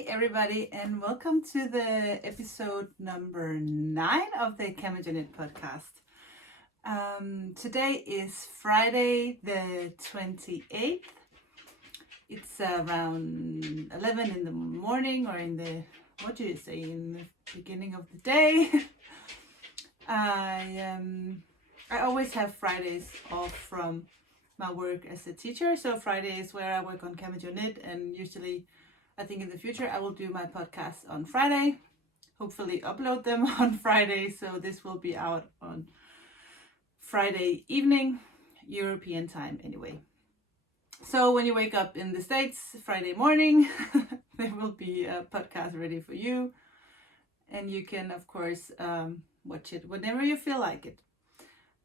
Hey everybody, and welcome to the episode number 9 of the CamijoKnit podcast. Today is Friday the 28th. It's around 11 in the morning, or in the, what do you say, in the beginning of the day. I always have Fridays off from my work as a teacher. So Friday is where I work on CamijoKnit, and usually I think in the future I will do my podcasts on Friday, hopefully upload them on Friday. So this will be out on Friday evening, European time anyway. So when you wake up in the States Friday morning, there will be a podcast ready for you. And you can, of course, watch it whenever you feel like it.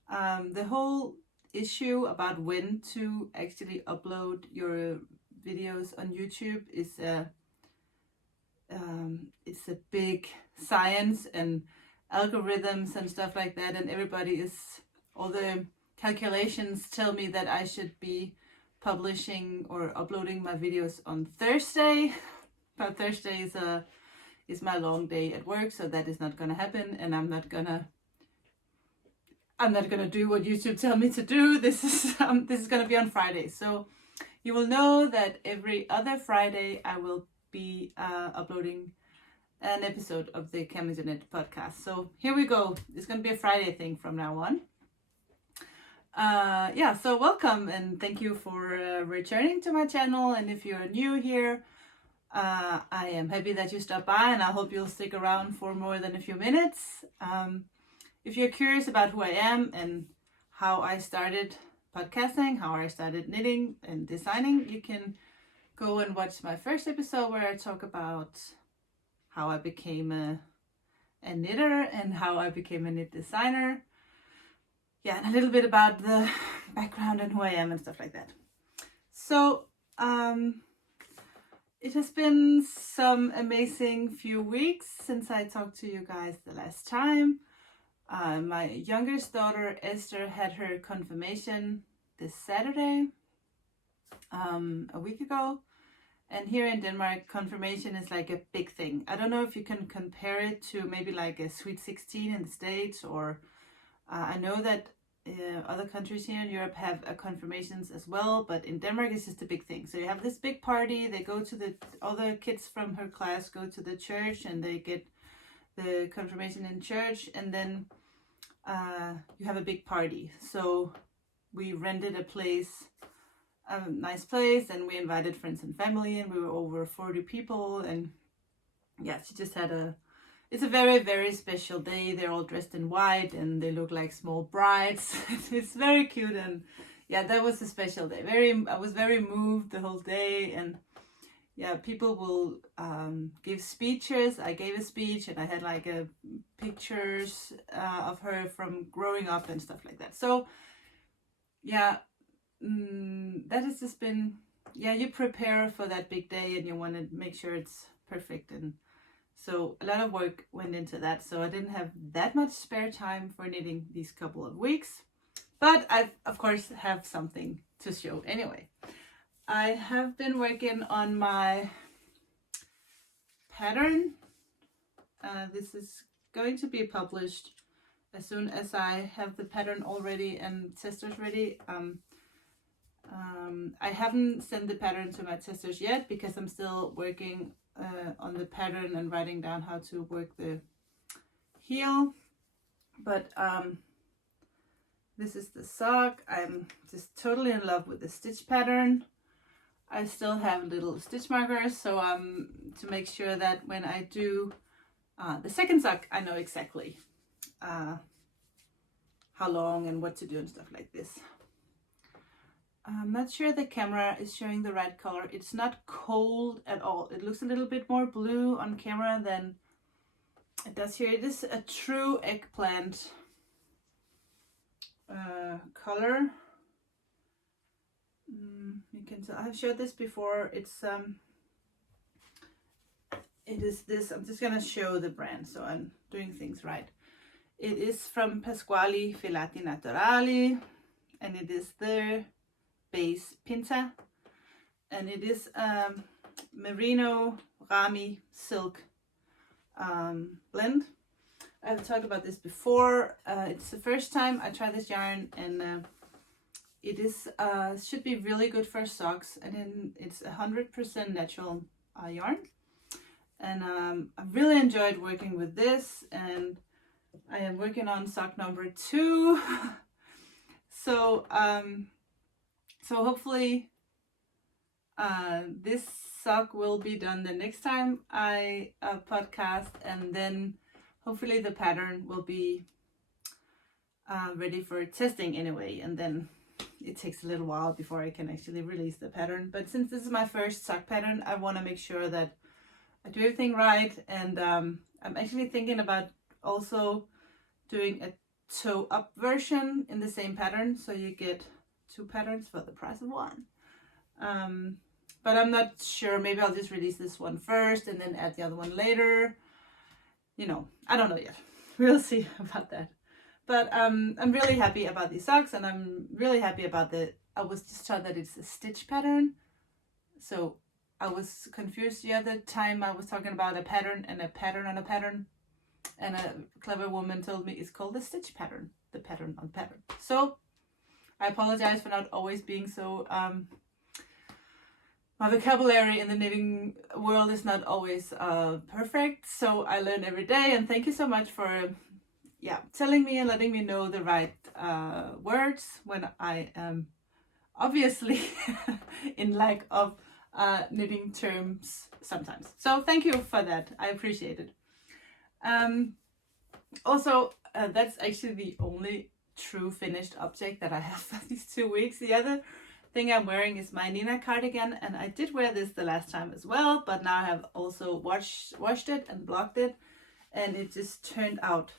The whole issue about when to actually upload your videos on YouTube is it's a big science and algorithms and stuff like that, and all the calculations tell me that I should be publishing or uploading my videos on Thursday, but Thursday is my long day at work, so that is not gonna happen, and I'm not gonna do what YouTube tell me to do. This is gonna be on Friday. So you will know that every other Friday I will be uploading an episode of the CamijoKnit podcast. So here we go. It's going to be a Friday thing from now on. So welcome and thank you for returning to my channel. And if you're new here, I am happy that you stopped by, and I hope you'll stick around for more than a few minutes. If you're curious about who I am and how I started podcasting, how I started knitting and designing, you can go and watch my first episode where I talk about how I became a knitter and how I became a knit designer. Yeah, and a little bit about the background and who I am and stuff like that. So it has been some amazing few weeks since I talked to you guys the last time. My youngest daughter Esther had her confirmation this Saturday, a week ago, and here in Denmark confirmation is like a big thing. I don't know if you can compare it to maybe like a Sweet 16 in the States, or I know that other countries here in Europe have confirmations as well, but in Denmark it's just a big thing. So you have this big party, they go to all the kids from her class go to the church and they get the confirmation in church, and then you have a big party. So we rented a nice place, and we invited friends and family, and we were over 40 people. And yeah, she just it's a very, very special day. They're all dressed in white and they look like small brides. It's very cute, and yeah, that was a special day. I was very moved the whole day, and yeah, people will give speeches. I gave a speech, and I had like pictures of her from growing up and stuff like that. So yeah, that has just been, you prepare for that big day and you want to make sure it's perfect. And so a lot of work went into that. So I didn't have that much spare time for knitting these couple of weeks, but I of course have something to show anyway. I have been working on my pattern. This is going to be published as soon as I have the pattern all ready and testers ready. I haven't sent the pattern to my testers yet because I'm still working on the pattern and writing down how to work the heel. But this is the sock. I'm just totally in love with the stitch pattern. I still have little stitch markers, so to make sure that when I do the second sock, I know exactly how long and what to do and stuff like this. I'm not sure the camera is showing the right color. It's not cold at all. It looks a little bit more blue on camera than it does here. It is a true eggplant color. You can tell, I've showed this before. It is this. I'm just gonna show the brand so I'm doing things right. It is from Pasquali Filati Naturali, and it is their base Pinta, and it is merino Rami silk blend. I've talked about this before. It's the first time I try this yarn, and it is should be really good for socks, and then it's 100% natural yarn. And I really enjoyed working with this, and I am working on sock number 2. So so hopefully this sock will be done the next time I podcast, and then hopefully the pattern will be ready for testing anyway, and then it takes a little while before I can actually release the pattern. But since this is my first sock pattern, I want to make sure that I do everything right, and I'm actually thinking about also doing a toe up version in the same pattern, so you get 2 patterns for the price of 1. But I'm not sure. Maybe I'll just release this one first and then add the other one later. You know, I don't know yet. We'll see about that. But I'm really happy about these socks, and I'm really happy about I was just taught that it's a stitch pattern. So I was confused the other time I was talking about a pattern and a pattern on a pattern. And a clever woman told me it's called the stitch pattern, the pattern on pattern. So I apologize for not always being so, my vocabulary in the knitting world is not always perfect. So I learn every day, and thank you so much for telling me and letting me know the right words when I am obviously in lack of knitting terms sometimes. So thank you for that. I appreciate it. Also, that's actually the only true finished object that I have for these 2 weeks. The other thing I'm wearing is my Nena Cardigan, and I did wear this the last time as well, but now I have also washed it and blocked it, and it just turned out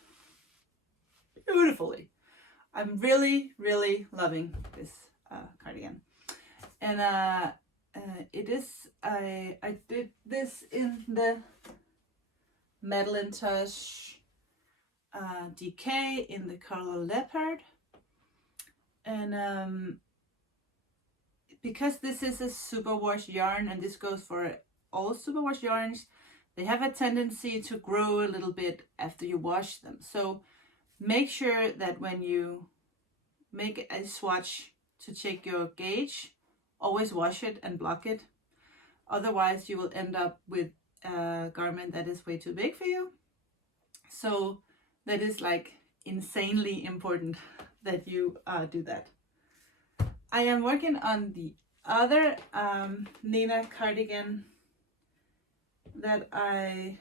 beautifully. I'm really, really loving this cardigan. And it is, I did this in the Madeline Tosh DK in the color Leopard, and because this is a superwash yarn, and this goes for all superwash yarns, they have a tendency to grow a little bit after you wash them. So make sure that when you make a swatch to check your gauge, always wash it and block it. Otherwise you will end up with a garment that is way too big for you. So that is like insanely important that you do that. I am working on the other Nena Cardigan that I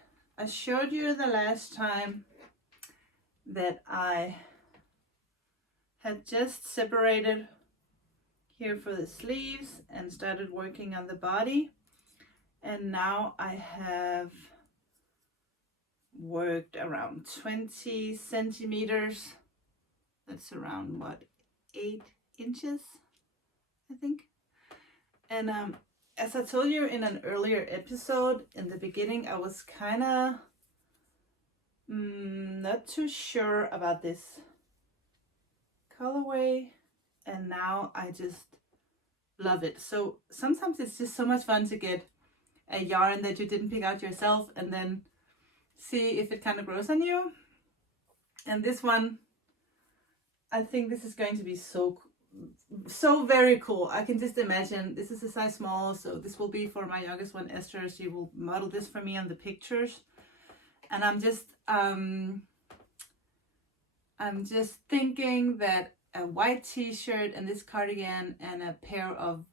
showed you the last time, that I had just separated here for the sleeves and started working on the body. And now I have worked around 20 centimeters. That's around what, 8 inches, I think. And as I told you in an earlier episode, in the beginning I was kind of not too sure about this colorway, and now I just love it. So sometimes it's just so much fun to get a yarn that you didn't pick out yourself and then see if it kind of grows on you. And this one, I think this is going to be so very cool. I can just imagine, this is a size small, so this will be for my youngest one, Esther. She will model this for me on the pictures. And I'm just thinking that a white t-shirt and this cardigan and a pair of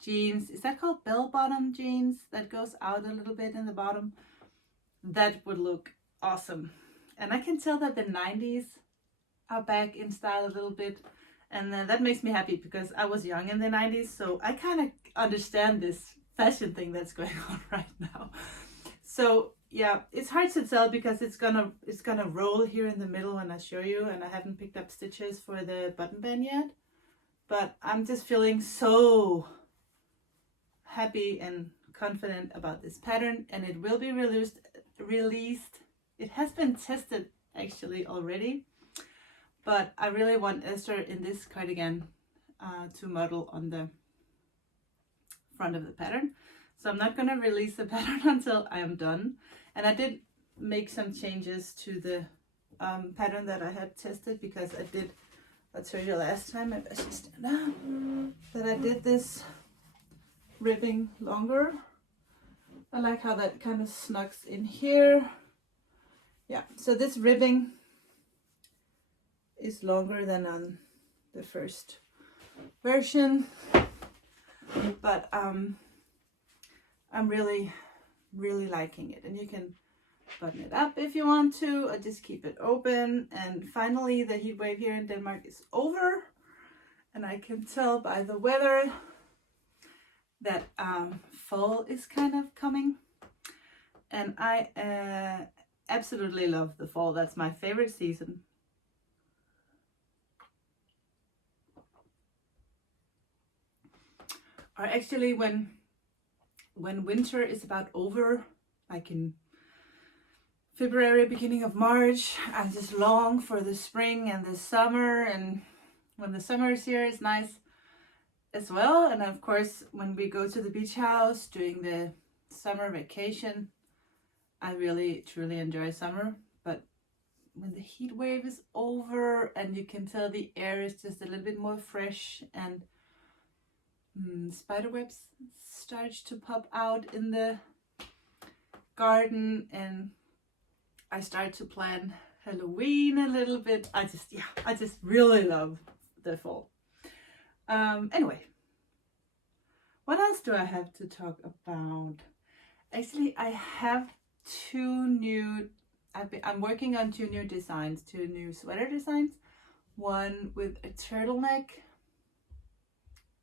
jeans, is that called bell-bottom jeans, that goes out a little bit in the bottom, that would look awesome. And I can tell that the 90s are back in style a little bit, and that makes me happy because I was young in the 90s, so I kind of understand this fashion thing that's going on right now. So yeah, it's hard to tell because it's gonna roll here in the middle when I show you, and I haven't picked up stitches for the button band yet. But I'm just feeling so happy and confident about this pattern, and it will be released. It has been tested actually already, but I really want Esther in this cardigan to model on the front of the pattern. So I'm not gonna release the pattern until I am done. And I did make some changes to the pattern that I had tested, because I told you last time, maybe I should stand up, that I did this ribbing longer. I like how that kind of snugs in here. Yeah, so this ribbing is longer than on the first version, but I'm really liking it. And you can button it up if you want to, or just keep it open. And finally, the heat wave here in Denmark is over, and I can tell by the weather that fall is kind of coming, and I absolutely love the fall. That's my favorite season. Or actually, when winter is about over, like in February, beginning of March, I just long for the spring and the summer. And when the summer is here, it's nice as well. And of course, when we go to the beach house during the summer vacation, I really truly enjoy summer. But when the heat wave is over and you can tell the air is just a little bit more fresh, and spider webs start to pop out in the garden, and I start to plan Halloween a little bit. I just really love the fall. Anyway, what else do I have to talk about? Actually, I have I'm working on two new sweater designs. One with a turtleneck.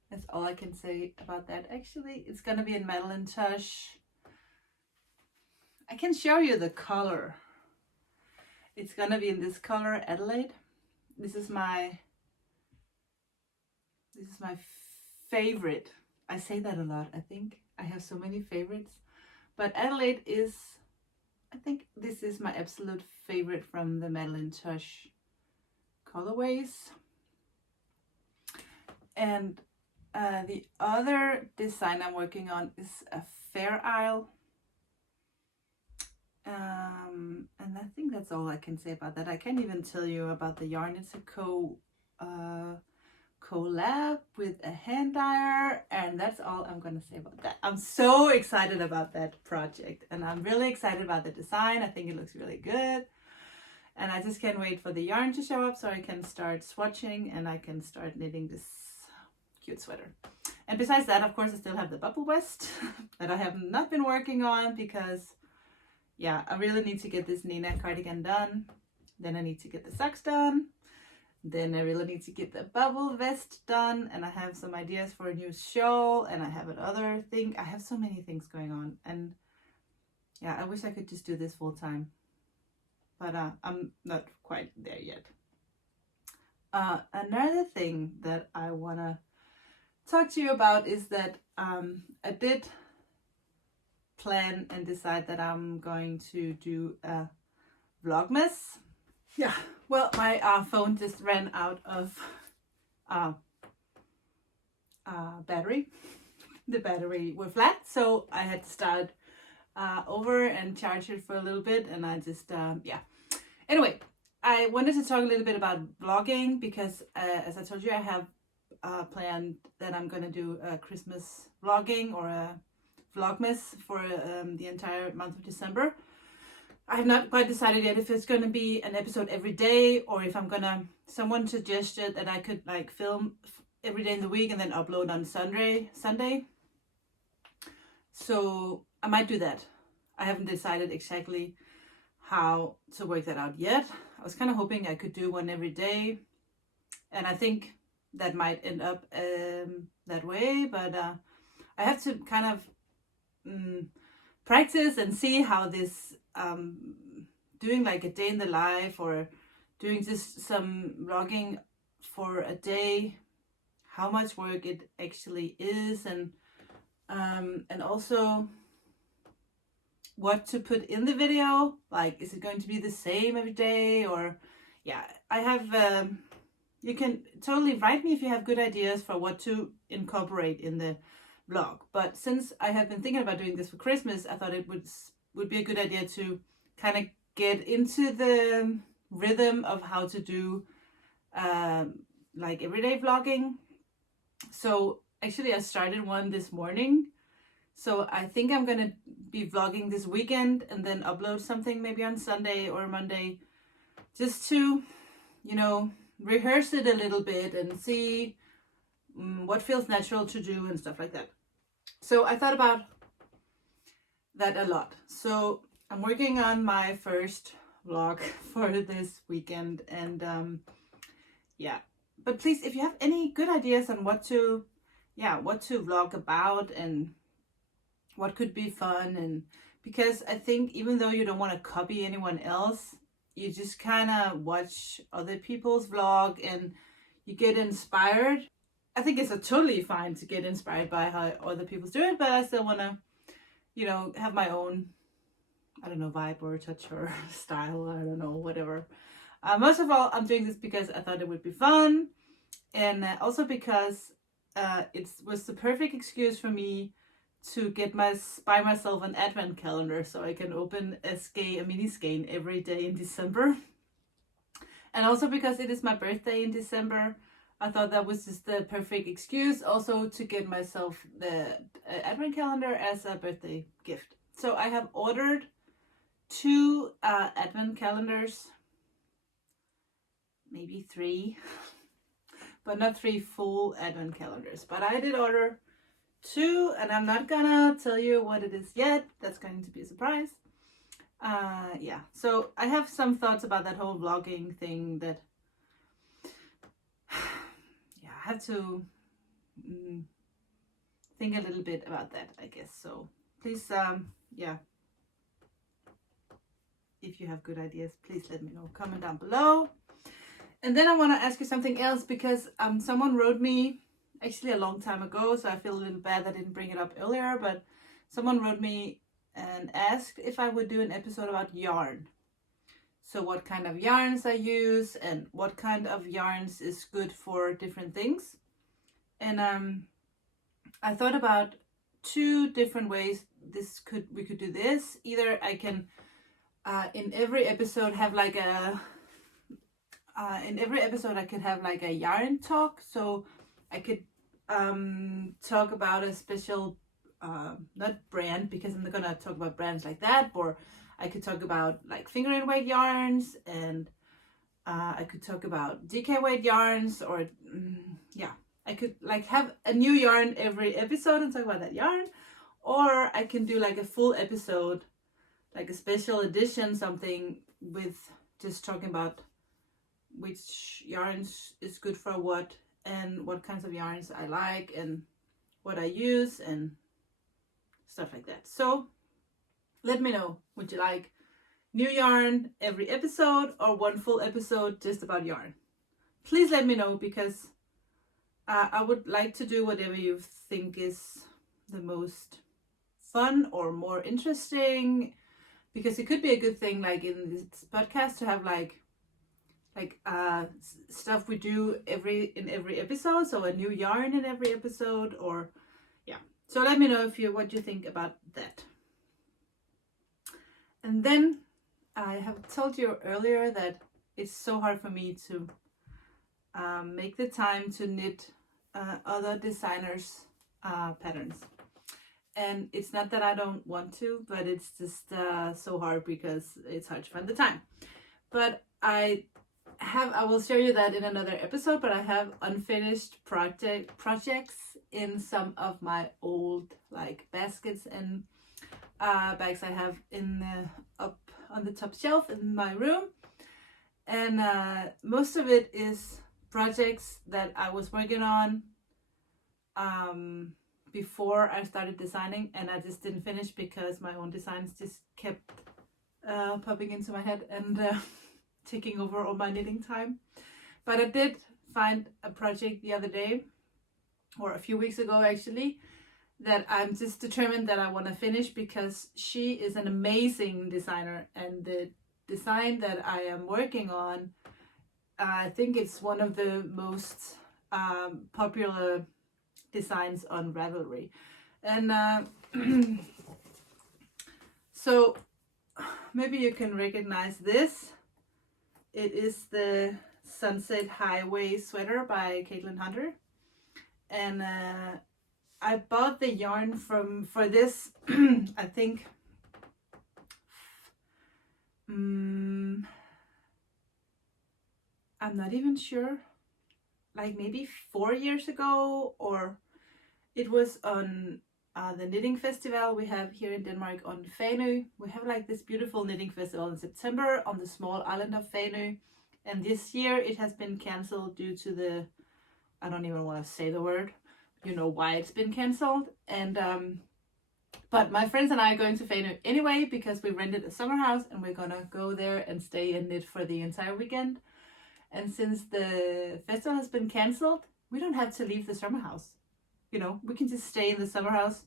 That's all I can say about that. Actually, it's gonna be in Madeleine Tush. I can show you the color. It's gonna be in this color, Adelaide. This is my favorite. I say that a lot. I think I have so many favorites, but Adelaide is, I think this is my absolute favorite from the Madeleine Tush colorways. And the other design I'm working on is a Fair Isle. And I think that's all I can say about that. I can't even tell you about the yarn. It's a collab with a hand dyer, and that's all I'm gonna say about that. I'm so excited about that project, and I'm really excited about the design. I think it looks really good, and I just can't wait for the yarn to show up so I can start swatching and I can start knitting this cute sweater. And besides that, of course, I still have the bubble vest that I have not been working on, because yeah, I really need to get this Nena Cardigan done. Then I need to get the socks done. Then I really need to get the bubble vest done. And I have some ideas for a new shawl, and I have another thing. I have so many things going on. And yeah, I wish I could just do this full time. But I'm not quite there yet. Another thing that I want to talk to you about is that I did plan and decide that I'm going to do a Vlogmas. Yeah, well, my phone just ran out of battery. The battery was flat, so I had to start over and charge it for a little bit, and I just yeah. Anyway, I wanted to talk a little bit about vlogging, because as I told you, I have planned that I'm going to do a Christmas vlogging or a Vlogmas for the entire month of December. I have not quite decided yet if it's going to be an episode every day, or if I'm gonna, someone suggested that I could like film every day in the week and then upload on Sunday. So I might do that. I haven't decided exactly how to work that out yet. I was kind of hoping I could do one every day, and I think that might end up that way, but I have to kind of practice and see how this doing like a day in the life, or doing just some vlogging for a day, how much work it actually is, and also what to put in the video. Like, is it going to be the same every day? Or yeah, I have you can totally write me if you have good ideas for what to incorporate in the vlog. But since I have been thinking about doing this for Christmas, I thought it would be a good idea to kind of get into the rhythm of how to do like everyday vlogging. So actually I started one this morning. So I think I'm gonna be vlogging this weekend and then upload something maybe on Sunday or Monday, just to, you know, rehearse it a little bit and see what feels natural to do and stuff like that. So I thought about that a lot. So I'm working on my first vlog for this weekend, and yeah. But please, if you have any good ideas on what to vlog about and what could be fun, and because I think even though you don't want to copy anyone else, you just kind of watch other people's vlog and you get inspired. I think it's totally fine to get inspired by how other people do it, but I still want to, you know, have my own, I don't know, vibe or touch or style, I don't know, whatever. Most of all, I'm doing this because I thought it would be fun, and also because it was the perfect excuse for me to buy myself an advent calendar so I can open a mini skein every day in December. And also because it is my birthday in December, I thought that was just the perfect excuse also to get myself the advent calendar as a birthday gift. So I have ordered 2 advent calendars, maybe 3, but not 3 full advent calendars. But I did order 2, and I'm not gonna tell you what it is yet. That's going to be a surprise. Yeah, so I have some thoughts about that whole vlogging thing that, yeah, I have to think a little bit about that, I guess. So please, yeah, if you have good ideas, please let me know. Comment down below. And then I want to ask you something else, because someone wrote me actually a long time ago, so I feel a little bad that I didn't bring it up earlier, but someone wrote me and asked if I would do an episode about yarn. So what kind of yarns I use and what kind of yarns is good for different things. And I thought about 2 different ways we could do this. Either I can in every episode have like a I could have like a yarn talk. So I could talk about a special not brand, because I'm not gonna talk about brands like that, or I could talk about like finger and weight yarns, and I could talk about DK weight yarns, or yeah, I could like have a new yarn every episode and talk about that yarn. Or I can do like a full episode, like a special edition, something with just talking about which yarns is good for what, and what kinds of yarns I like and what I use and stuff like that. So let me know, would you like new yarn every episode or one full episode just about yarn? Please let me know, because I would like to do whatever you think is the most fun or more interesting, because it could be a good thing, like in this podcast, to have like stuff we do in every episode, so a new yarn in every episode, or yeah. So let me know what you think about that. And then I have told you earlier that it's so hard for me to make the time to knit other designers' patterns. And it's not that I don't want to, but it's just so hard because it's hard to find the time. But I will show you that in another episode, but I have unfinished projects in some of my old like baskets and bags I have up on the top shelf in my room. And most of it is projects that I was working on before I started designing, and I just didn't finish because my own designs just kept popping into my head and taking over all my knitting time. But I did find a project the other day, or a few weeks ago actually, that I'm just determined that I want to finish, because she is an amazing designer, and the design that I am working on, I think it's one of the most popular designs on Ravelry. And so maybe you can recognize this. It is the Sunset Highway sweater by Caitlin Hunter. And I bought the yarn for this, I think, I'm not even sure, like maybe 4 years ago, or it was on the knitting festival we have here in Denmark on Fanø. We have like this beautiful knitting festival in September on the small island of Fanø. And this year it has been cancelled due to the, I don't even want to say the word, you know why it's been cancelled. And but my friends and I are going to Fanø anyway because we rented a summer house and we're gonna go there and stay and knit for the entire weekend. And since the festival has been cancelled, we don't have to leave the summer house. You know, we can just stay in the summer house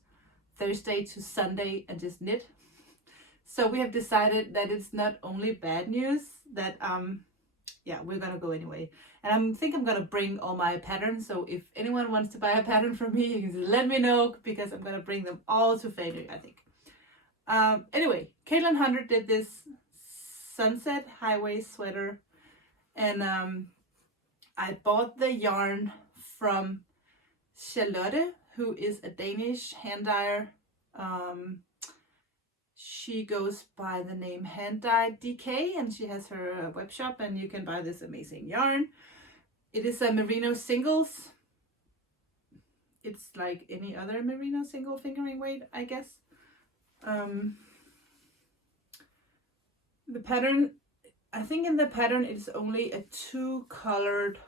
Thursday to Sunday and just knit. So we have decided that it's not only bad news, that yeah, we're gonna go anyway. And I think I'm gonna bring all my patterns. So if anyone wants to buy a pattern from me, you can just let me know, because I'm gonna bring them all to Fanø, I think. Anyway, Caitlin Hunter did this Sunset Highway sweater, and I bought the yarn from Charlotte, who is a Danish hand dyer. She goes by the name Hand Dyed DK, and she has her web shop, and you can buy this amazing yarn. It is a merino singles. It's like any other merino single fingering weight, I guess. The pattern, I think in the pattern it's only a 2-colored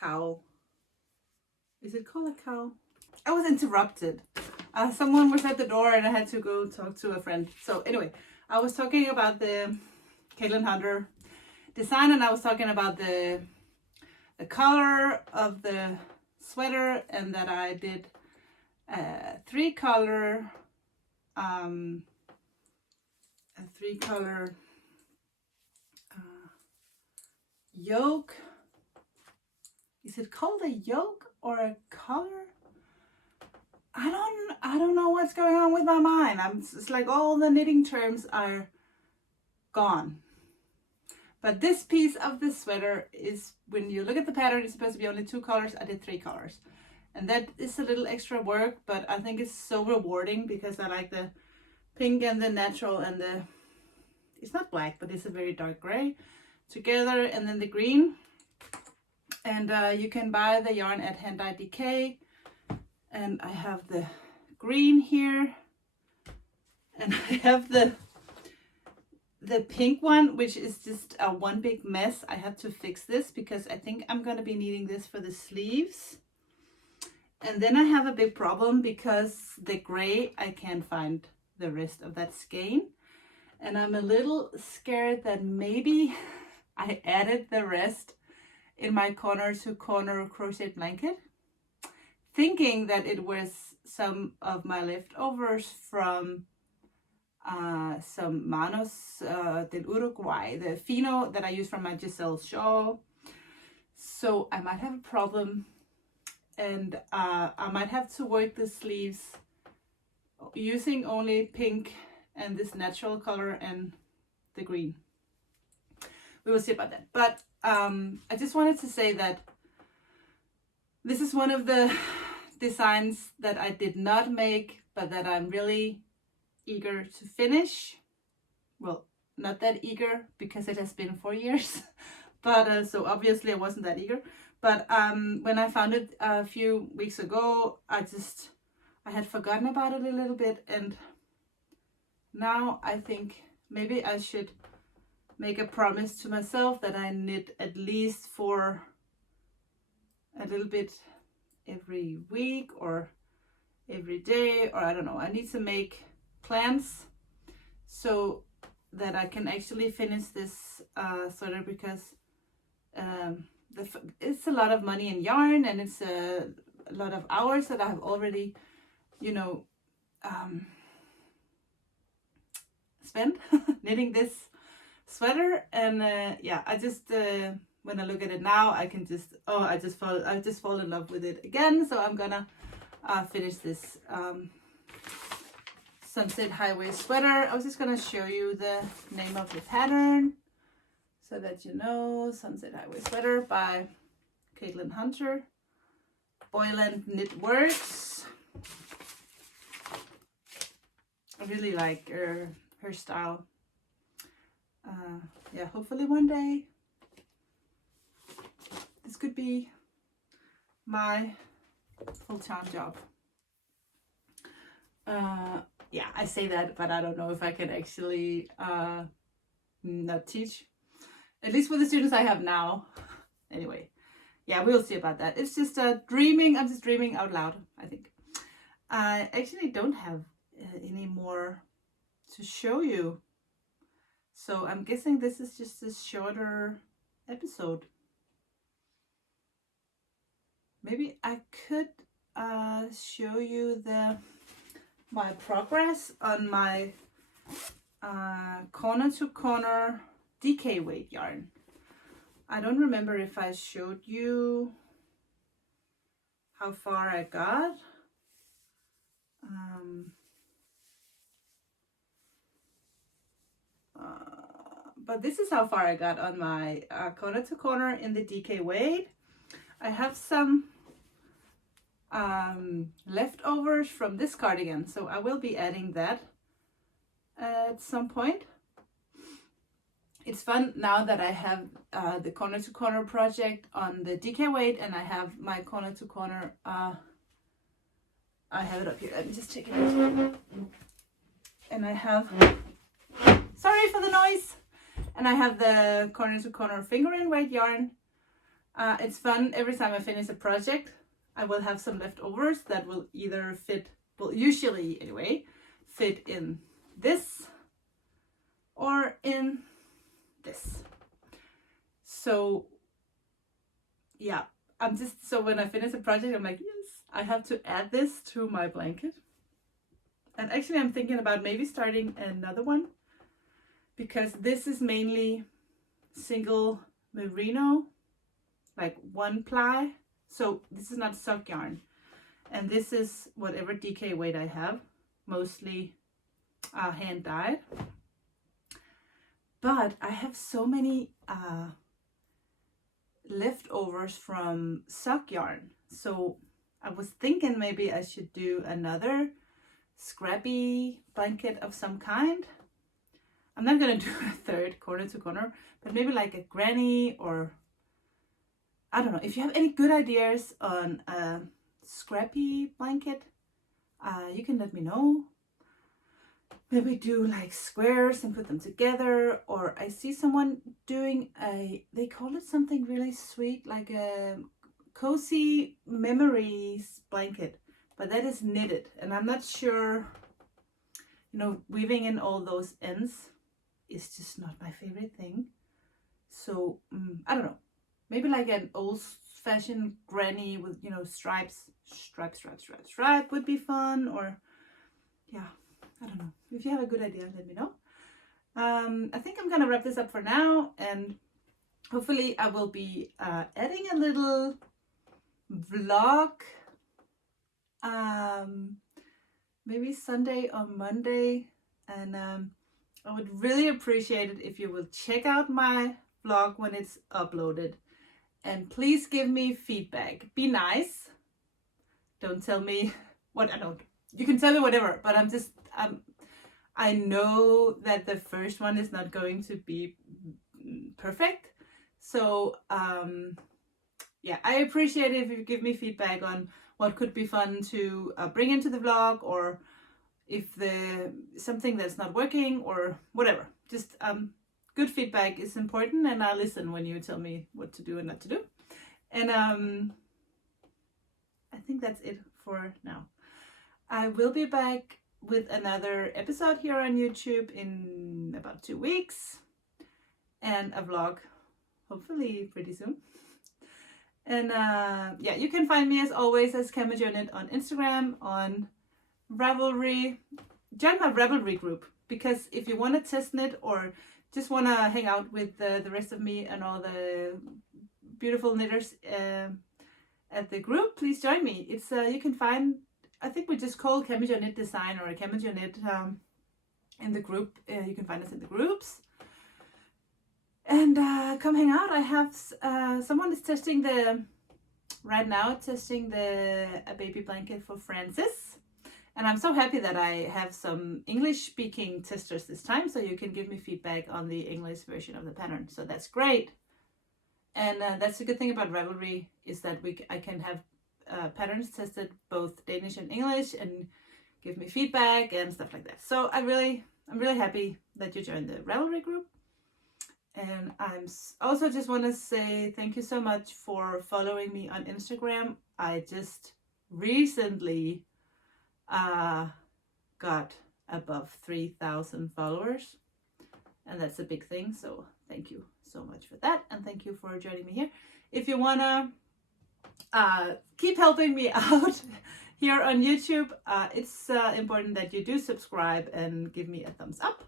cowl. Is it called a cowl? I was interrupted. Someone was at the door and I had to go talk to a friend. So anyway, I was talking about the Caitlin Hunter design, and I was talking about the color of the sweater, and that I did a 3-color yoke. Is it called a yoke or a color? I don't know what's going on with my mind. It's like all the knitting terms are gone. But this piece of the sweater is, when you look at the pattern, it's supposed to be only 2 colors. I did 3 colors. And that is a little extra work, but I think it's so rewarding because I like the pink and the natural and the, it's not black, but it's a very dark gray together, and then the green. And you can buy the yarn at Hand Dyed DK. And I have the green here, and I have the pink one, which is just a one big mess. I have to fix this because I think I'm going to be needing this for the sleeves. And then I have a big problem because the gray, I can't find the rest of that skein. And I'm a little scared that maybe I added the rest in my corner to corner crochet blanket, thinking that it was some of my leftovers from some Manos del Uruguay, the Fino that I use from my Giselle shawl. So I might have a problem, and I might have to work the sleeves using only pink and this natural color and the green. We will see about that. But I just wanted to say that this is one of the designs that I did not make, but that I'm really eager to finish. Well, not that eager because it has been 4 years, but so obviously I wasn't that eager. But when I found it a few weeks ago, I had forgotten about it a little bit, and now I think maybe I should make a promise to myself that I knit at least for a little bit every week or every day, or I don't know. I need to make plans so that I can actually finish this sweater, because it's a lot of money in yarn, and it's a lot of hours that I have already, you know, spent knitting this sweater. And yeah, I just when I look at it now, I can just, I just fall in love with it again. So I'm gonna finish this Sunset Highway sweater. I was just gonna show you the name of the pattern so that you know. Sunset Highway sweater by Caitlin Hunter, Boyland Knitworks. I really like her style. Yeah, hopefully one day this could be my full-time job. Yeah, I say that, but I don't know if I can actually not teach. At least with the students I have now. Anyway, yeah, we'll see about that. It's just dreaming. I'm just dreaming out loud, I think. I actually don't have any more to show you. So I'm guessing this is just a shorter episode. Maybe I could show you my progress on my corner to corner DK weight yarn. I don't remember if I showed you how far I got. But this is how far I got on my corner to corner in the DK weight. I have some leftovers from this cardigan, so I will be adding that at some point. It's fun now that I have the corner to corner project on the DK weight, and I have my corner to corner. I have it up here. Let me just check it out. And I have, sorry for the noise. And I have the corner to corner fingering weight yarn. It's fun. Every time I finish a project, I will have some leftovers that will either fit, well, usually anyway, fit in this or in this. So yeah, I'm just, so when I finish a project, I'm like, yes, I have to add this to my blanket. And actually I'm thinking about maybe starting another one, because this is mainly single merino, like one ply. So this is not sock yarn. And this is whatever DK weight I have, mostly hand dyed. But I have so many leftovers from sock yarn. So I was thinking maybe I should do another scrappy blanket of some kind. I'm not gonna do a third corner to corner, but maybe like a granny, or I don't know. If you have any good ideas on a scrappy blanket, you can let me know. Maybe do like squares and put them together, or I see someone doing they call it something really sweet, like a cozy memories blanket, but that is knitted, and I'm not sure, you know, weaving in all those ends is just not my favorite thing. So I don't know, maybe like an old-fashioned granny with, you know, stripe would be fun. Or yeah, I don't know. If you have a good idea, let me know. I think I'm gonna wrap this up for now, and hopefully I will be adding a little vlog maybe Sunday or Monday, and I would really appreciate it if you will check out my vlog when it's uploaded, and please give me feedback. Be nice. Don't tell me what I don't. You can tell me whatever, but I'm just I know that the first one is not going to be perfect. So yeah, I appreciate it if you give me feedback on what could be fun to bring into the vlog, or if something that's not working or whatever. Just good feedback is important, and I'll listen when you tell me what to do and not to do. And I think that's it for now. I will be back with another episode here on YouTube in about 2 weeks, and a vlog hopefully pretty soon. And yeah, you can find me as always as CamijoKnit on Instagram, on Ravelry. Join my Ravelry group, because if you want to test knit or just want to hang out with the rest of me and all the beautiful knitters at the group, please join me. It's you can find, I think we just call CamijoKnit Design or CamijoKnit in the group. You can find us in the groups. And come hang out. I have someone is testing right now a baby blanket for Francis. And I'm so happy that I have some English speaking testers this time, so you can give me feedback on the English version of the pattern. So that's great. And that's the good thing about Ravelry, is that I can have patterns tested both Danish and English and give me feedback and stuff like that. So I'm really happy that you joined the Ravelry group. And I'm also just want to say thank you so much for following me on Instagram. I just recently got above 3,000 followers, and that's a big thing. So thank you so much for that, and thank you for joining me here. If you wanna keep helping me out here on YouTube, it's important that you do subscribe and give me a thumbs up.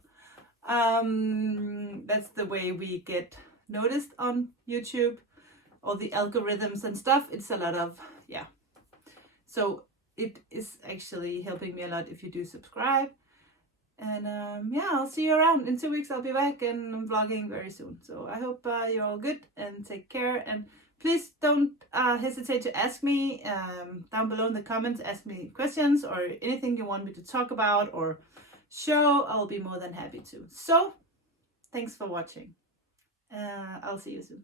That's the way we get noticed on YouTube. All the algorithms and stuff, it's a lot of, yeah. So it is actually helping me a lot if you do subscribe. And yeah, I'll see you around. In 2 weeks I'll be back and I'm vlogging very soon. So I hope you're all good and take care. And please don't hesitate to ask me down below in the comments. Ask me questions or anything you want me to talk about or show. I'll be more than happy to. So thanks for watching. I'll see you soon.